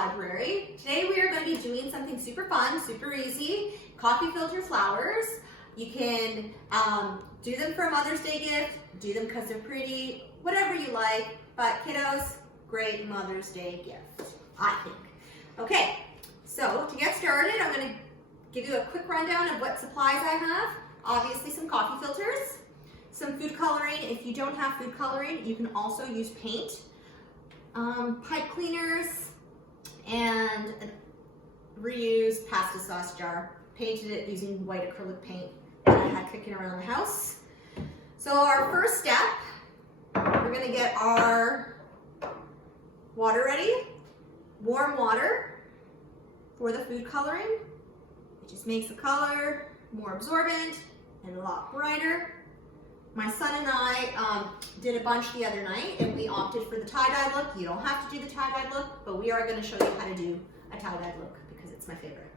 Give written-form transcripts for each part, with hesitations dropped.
Library. Today we are going to be doing something super fun, super easy, coffee filter flowers. You can do them for a Mother's Day gift, do them because they're pretty, whatever you like, but kiddos, great Mother's Day gift, I think. Okay, so to get started, I'm going to give you a quick rundown of what supplies I have. Obviously some coffee filters, some food coloring. If you don't have food coloring, you can also use paint. Pipe cleaners, and a reused pasta sauce jar. Painted it using white acrylic paint that I had kicking around the house. So our first step, we're gonna get our water ready. Warm water for the food coloring. It just makes the color more absorbent and a lot brighter. My son and I did a bunch the other night and we opted for the tie-dye look. You don't have to do the tie-dye look, but we are going to show you how to do a tie-dye look because it's my favorite.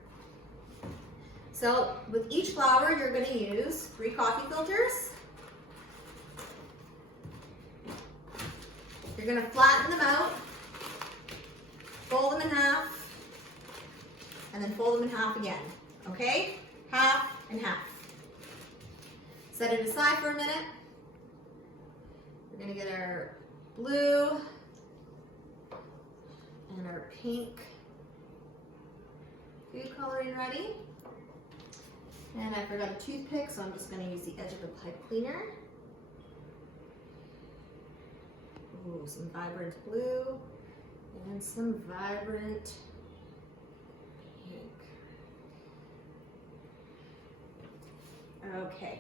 So with each flower, you're going to use 3 coffee filters. You're going to flatten them out, fold them in half, and then fold them in half again. Okay? Half and half. Set it aside for a minute. We're gonna get our blue and our pink food coloring ready. And I forgot a toothpick, so I'm just gonna use the edge of the pipe cleaner. Ooh, some vibrant blue and some vibrant pink. Okay.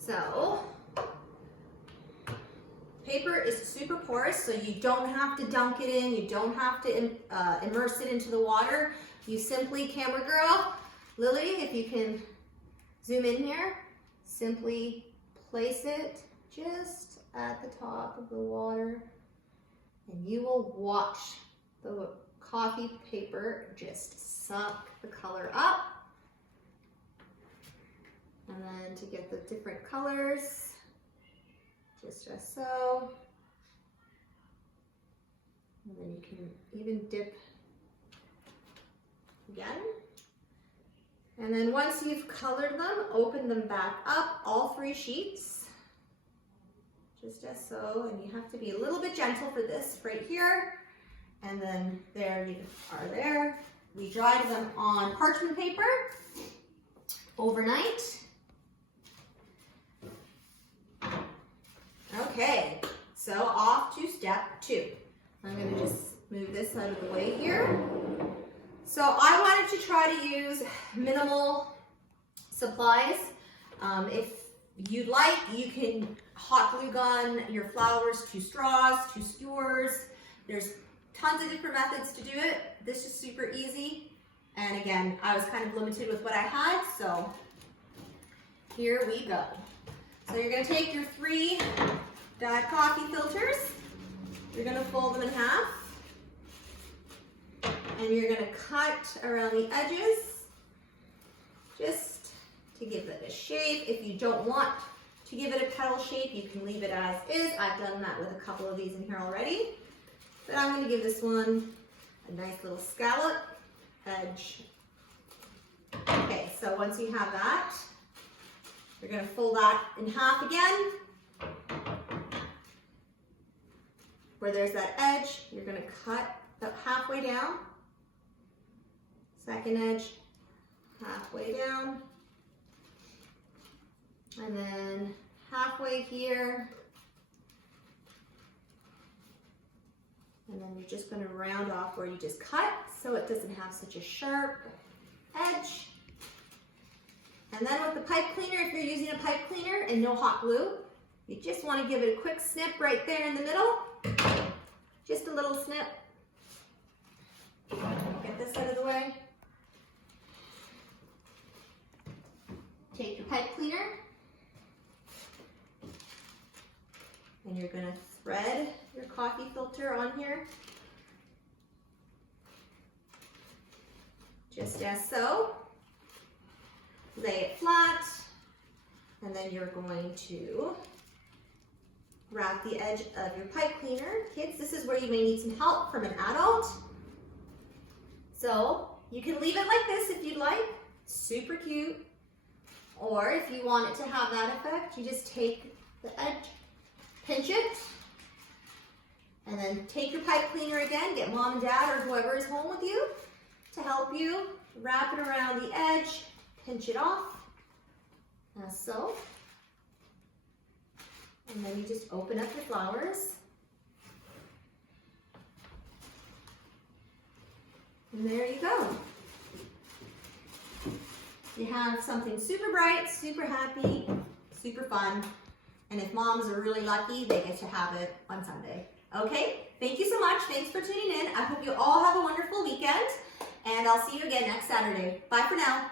So, paper is super porous, so you don't have to dunk it in, you don't have to immerse it into the water. You simply, camera girl, Lily, if you can zoom in here, simply place it just at the top of the water, and you will watch the coffee paper just suck the color up. And then to get the different colors, just so. And then you can even dip again. And then once you've colored them, open them back up, all 3 sheets, just so. And you have to be a little bit gentle for this right here. And then there you are there. We dried them on parchment paper overnight. Okay, so off to step 2. I'm going to just move this out of the way here. So I wanted to try to use minimal supplies. If you'd like, you can hot glue gun your flowers to straws, to skewers. There's tons of different methods to do it. This is super easy. And again, I was kind of limited with what I had, so here we go. So you're going to take your 3 dyed coffee filters, you're going to fold them in half, and you're going to cut around the edges just to give it a shape. If you don't want to give it a petal shape, you can leave it as is. I've done that with a couple of these in here already, but I'm going to give this one a nice little scallop edge. Okay, so once you have that, you're going to fold that in half again. Where there's that edge, you're going to cut that halfway down. Second edge, halfway down. And then halfway here. And then you're just going to round off where you just cut so it doesn't have such a sharp edge. And then with the pipe cleaner, if you're using a pipe cleaner and no hot glue, you just want to give it a quick snip right there in the middle. Just a little snip. Get this out of the way. Take your pipe cleaner. And you're going to thread your coffee filter on here. Just as so. Lay it flat, and then you're going to wrap the edge of your pipe cleaner. Kids, this is where you may need some help from an adult So you can leave it like this if you'd like, super cute. Or if you want it to have that effect, you just take the edge, pinch it, and then take your pipe cleaner again, get mom and dad or whoever is home with you to help you. Wrap it around the edge, pinch it off, as so. And then you just open up your flowers. And there you go. You have something super bright, super happy, super fun. And if moms are really lucky, they get to have it on Sunday. Okay, thank you so much. Thanks for tuning in. I hope you all have a wonderful weekend. And I'll see you again next Saturday. Bye for now.